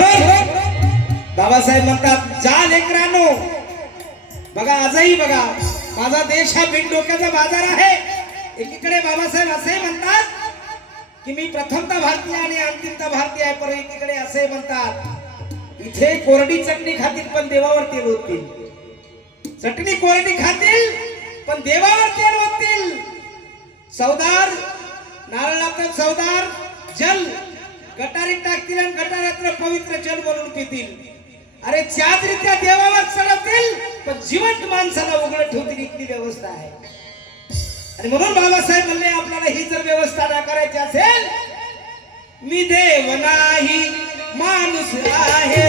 म्हणून बाबासाहेब म्हणतात जा लेकरांनो, बघा आजही बघा माझा देश हा बिनडोक्याचा बाजार आहे. एकीकडे बाबासाहेब असे म्हणतात की मी प्रथमतः भारतीय आणि अंतिमतः भारतीय आहे, पण एकीकडे असे म्हणतात इथे कोरडी चटणी खातील पण देवावर तेल ओततील. चटणी कोरडी खातील पण देवावर तेल ओततील. सौदार नारळाचा सौदार जल गटारीत टाकतील आणि गटारातलं पवित्र जल बनवून पितील. अरे चादरीत्या देवावर चढवतील पण जिवंत माणसाला उघड ठेवतील, इतकी व्यवस्था आहे. आणि म्हणून बाबासाहेब म्हणले आपल्याला ही जर व्यवस्था ना करायची असेल, मी देव नाही माणूस आहे,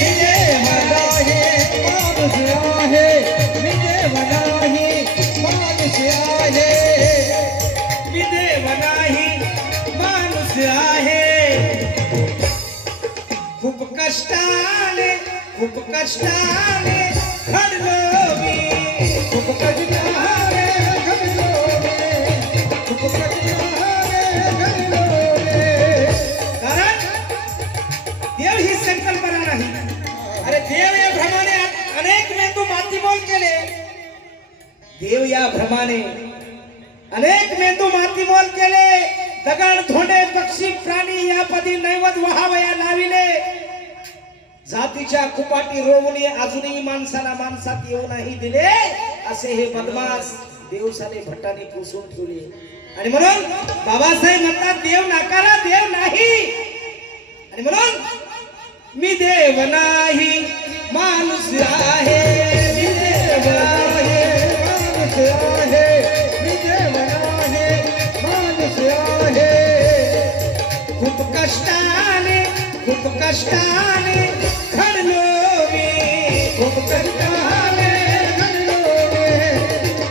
मी देव नाही माणूस आहे, मी देव नाही माणूस आहे, मी देव नाही माणूस आहे. खूप कष्टाने घडलो मी, खूप कष्टाने घडलो रे, खूप कष्टाने घडलो रे. कारण देव ही संकल्पना नाही. अरे देव या भ्रमाने अनेक मेंदू मातीमोल केले. देव या भ्रमाने अनेक मेंदू मातीमोल केले. दगड धोंडे पक्षी प्राणी या पदी नैवत वहावया लाविले. जातीच्या कुपाटी रोवणे अजूनही माणसाला माणसात येऊ नाही दिले, असे हे बदमाश देवसाने भट्टाने पुसून ठेवले. आणि म्हणून बाबासाहेब म्हणतात देव नाकारा, देव नाही. आणि म्हणून मी देव नाही माणूस आहे, मी देव आहे माणूस आहे, मी देव आहे माणूस आहे. खूप कष्टाने घडलो मी, खूप कष्टाने घडलो रे,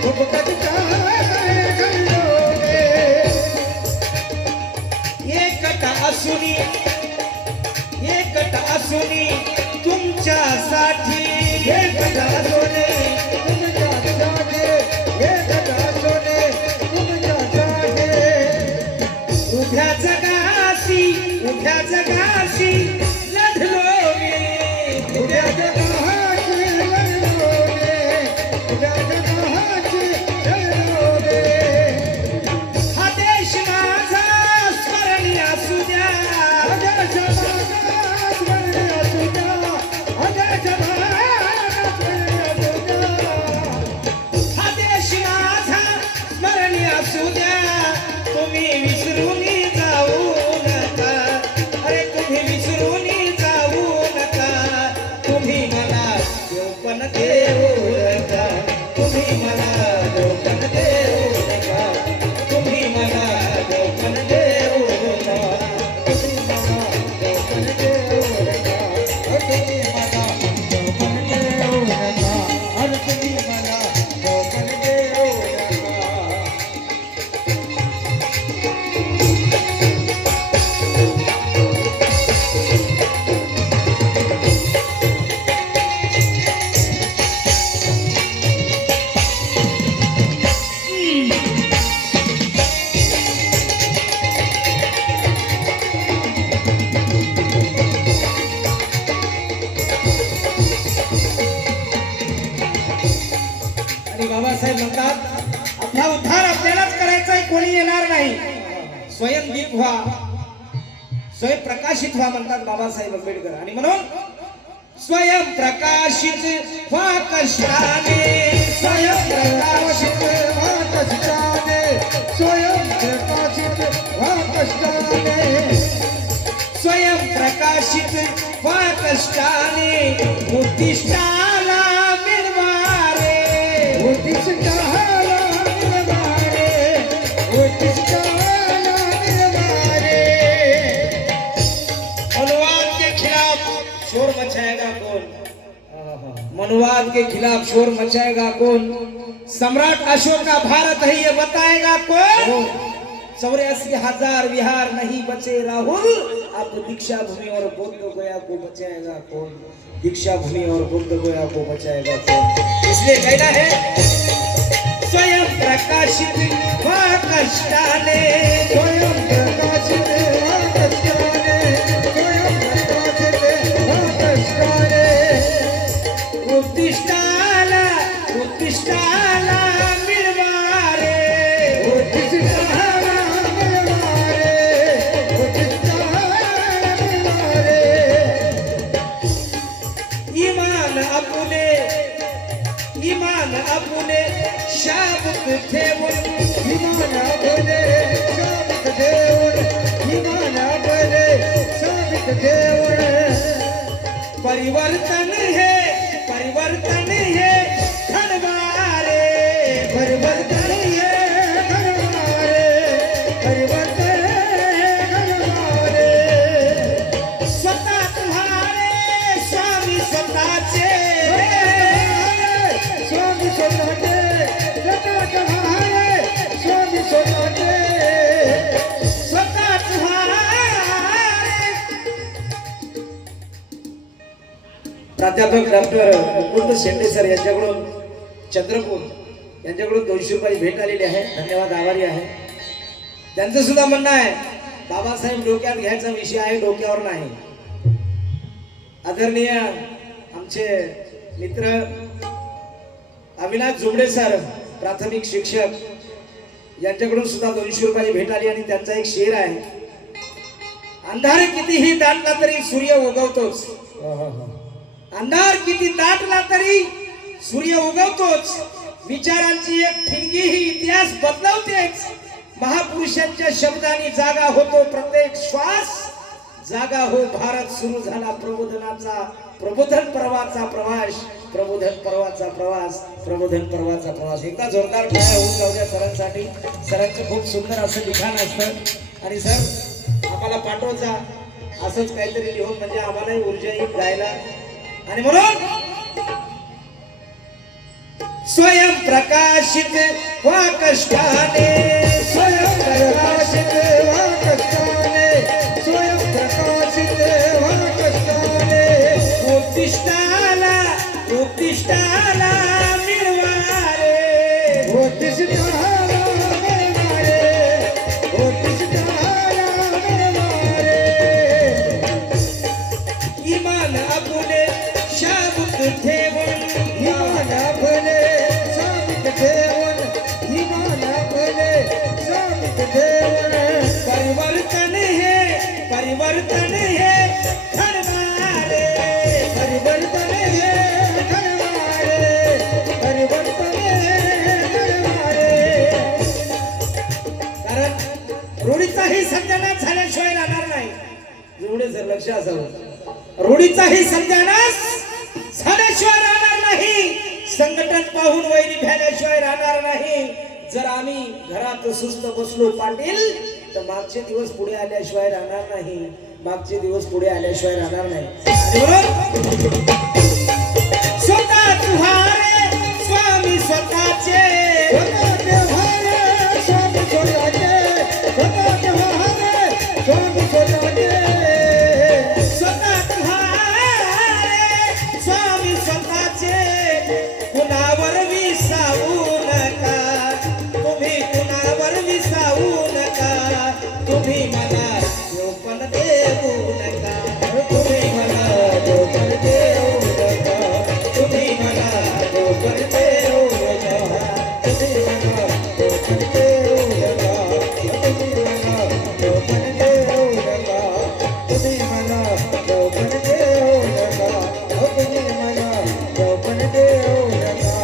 खूप कष्टाने घडलो रे. एकटा असूनी तुमच्यासाठी, एकटा सोने तुमच्यासाठी, एकटा सोने तुमच्यासाठी. उभ्या जगाशी लढलो मी, उद्या जगाची लढलो रे, उद्या जगाची लढलो रे. हा देश माझा स्मरणीय असू द्या, अजय जमाना स्मरणीय असू द्या, अजय जमाना स्मरणीय असू द्या. हा देश माझा स्मरणीय असू द्या. तुम्ही विसरून जाऊ नका, अरे तुम्ही विसरून जाऊ नका. तुम्ही मला देव पण देऊ नका, तुम्ही मला देव पण देऊ नका, तुम्ही मला देव पण देऊ नका. तुम्ही मला देवपण देऊ नका, तुम्ही मला देवपण देऊ नका, अरे तुम्ही मला देवपण देऊ नका. आणि बाबासाहेब म्हणतात आपला उद्धार आपल्यालाच करायचा आहे, कोणी येणार नाही. स्वयं दीप व्हा, स्वयं प्रकाशित व्हा म्हणतात बाबासाहेब आंबेडकर. आणि म्हणून स्वयं प्रकाशित व्हा कष्टाने, स्वयं प्रकाशित व्हा कष्टाने, स्वयं प्रकाशित व्हा कष्टाने. स्वयं प्रकाशित व्हा कष्टाने. उद्दिष्टाला मिळवा रे, उद्दिष्टाला निर्माणे, उद्दिष्टाला निर्माणे. मनुवाद के खिलाफ शोर मचाएगा कौन, मनुवाद के खिलाफ शोर मचाएगा कौन. सम्राट अशोक का भारत है ये बताएगा कौन. 84,000 विहार नहीं बचे राहुल, अब दीक्षा भूमि और बौद्ध गया को बचाएगा कौन. दीक्षा भूमि और बुद्ध गया को बचाएगा कौन. इसलिए कहना है स्वयं प्रकाशित व्हा कष्टाने, स्वयं प्रकाशित व्हा कष्टाने, स्वयं प्रकाशित शाबूत ठेवून विमानामध्ये साबित देऊन विमानामध्ये साबित देऊन परिवर्तन हे खणवारे परिवर्तन हे घडवारे परिवर्तन घडवारे स्वतः तुम्हारे स्वामी स्वतःचे स्वामी स्वतःचे स्वतः तुम्हारे स्वामी स्वतःचे स्वतः तुम्हारे. प्राध्यापक डॉक्टर मुकुंद शेंडे सर यांच्याकडून चंद्रपूर यांच्याकडून 200 रुपये भेट आलेली आहे. धन्यवाद, आभारी आहे. त्यांचं सुद्धा म्हणणं आहे बाबासाहेब डोक्यात घ्यायचा विषय आहे, डोक्यावर नाही. आदरणीय आमचे मित्र अविनाश जुमडे सर प्राथमिक शिक्षक यांच्याकडून सुद्धा 200 रुपये भेट आली आणि त्यांचा एक शेर आहे. अंधार कितीही दाटला तरी सूर्य उगवतोच. अंधार किती दाटला तरी सूर्य उगवतोच. विचारांची एक ठिणगी ही इतिहास बदलवतेच. महापुरुषांच्या शब्दांनी जागा होतो प्रत्येक श्वास. जागा हो भारत, सुरू झाला प्रबोधन पर्वाचा प्रवास. एकदा जोरदार टाळ्या होऊन जाऊ द्या सरांसाठी. सरांचं खूप सुंदर असं लिखाण असतं आणि सर आम्हाला पाठवचा असंच काहीतरी लिहून, म्हणजे आम्हालाही ऊर्जा येईल गायला. आणि म्हणून स्वयं प्रकाशित वा कष्टाने, स्वयं प्रकाशित वा कष्टाने, स्वयं प्रकाशित वा कष्टाने उत्तिष्ठाला मिळवा रे. उत्तिष्ठाला मिळवा रे, उत्तिष्ठाला मिळवा रे. इमान आपुले शाबूत ठेवून विमान आपले साबित देऊन विमान आपले साबित देऊन परिवर्तन हे खणवारे. परिवर्तन हे घडवारे परिवर्तन हे घडवारे. कारण रूढीचाही सत्यानाश झाल्याशिवाय राहणार नाही. एवढे जर लक्ष असावं, रूढीचाही सत्यानाश झाल्याशिवाय राहणार नाही. संघटन पाहून वैरी भ्याल्याशिवाय राहणार नाही. जर आम्ही घरात सुस्त बसलो पाटील तर मागचे दिवस पुढे आल्याशिवाय राहणार नाही. मागचे दिवस पुढे आल्याशिवाय राहणार नाही. स्वतः तुम्हारे स्वामी स्वतःचे, स्वतः तुम्हारे स्वामी स्वतःचे, स्वतः तुम्हारे स्वामी स्वतःचे. स्वतः तुम्हारे स्वामी स्वतःचे. कुणावर विसावू नका तुम्ही, कुणावर विसावू नका तुम्ही. मला पण देऊ नका तुम्ही, मला पण देऊ नका तुम्ही, मला पण देऊ नका तुम्ही मला पण देऊ नका तुम्ही मला पण देऊ नका तुम्ही मला पण देऊ नका तुम्ही मला पण देऊ नका.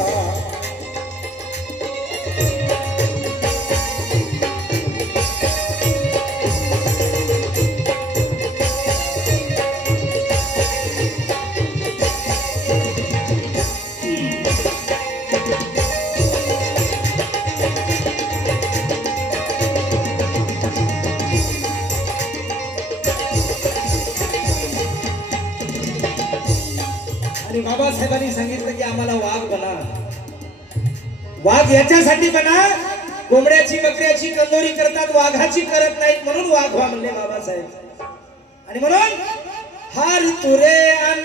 आणि बाबासाहेबांनी सांगितलं की आम्हाला वाघ बना. वाघ याच्यासाठी बना, कोंबड्याची बकऱ्याची कंदोरी करतात, वाघाची करत नाहीत, म्हणून वाघ व्हा म्हणले बाबासाहेब. आणि म्हणून हार तुरे अन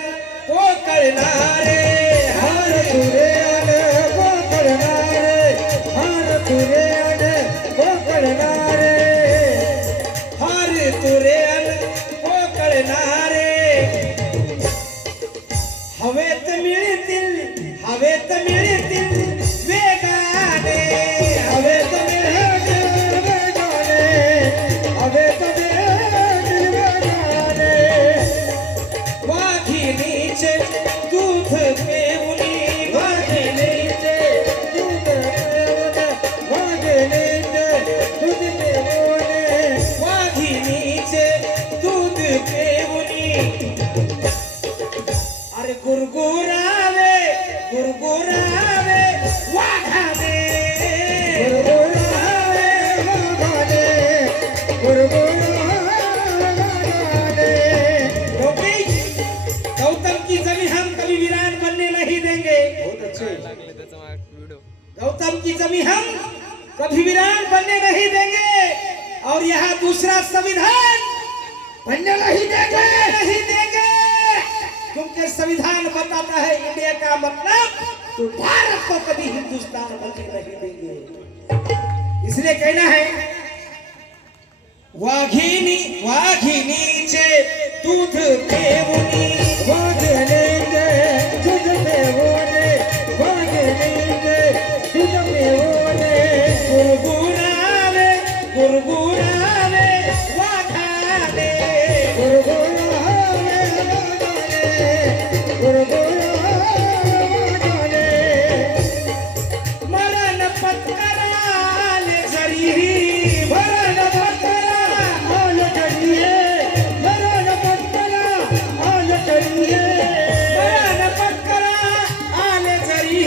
पोकळणारे, हार तुरे अन पोकळणारे, हार तुरे अन पोकळणारे, हार तुरे अन पोकळणारे. हवेत मिळतील वेगाने, हवेत मिळतील वेगाने, हवेत मिळतील वेगाने. वाघिणीचे दूध पिऊनी, अरे गुरगुरावे गुरगुरावे वाघावे गुरगुरावे वाघाने, गुरगुरावे गौतम की जमीन हम कभी वीरान बनने नहीं देंगे। बहुत अच्छे। गौतम की जमीन हम कभी वीरान बनने नहीं देंगे और यहाँ दूसरा संविधान बनने नहीं देंगे। नहीं देंगे क्योंकि संविधान बताता है इंडिया का मतलब तो भारत को कभी हिंदुस्तान बनने नहीं देंगे। इसलिए कहना है वाघिनी वाघिनीचे दूध पिऊनी वाघिणीचे दूध पिऊनी, वाघिणीचे दूध पिऊनी, गुरगुरावे गुरगुरावे वाघावे गुरगुरावे वाघाने, गुरगुरावे मरण पत्कराले जरी मरण पत्करा आल तरिये, मरण पत्करा आल तरिये, मरण पत्करा आले जरी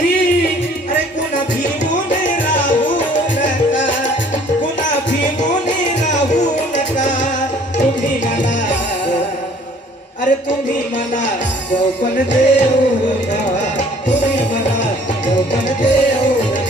अरे कुणा भीमून राहू नका कुणा भीमून राहू नका तुम्ही मला अरे तुम्ही मला गोपन देऊ नका तुम्ही मला गोपन देऊ नका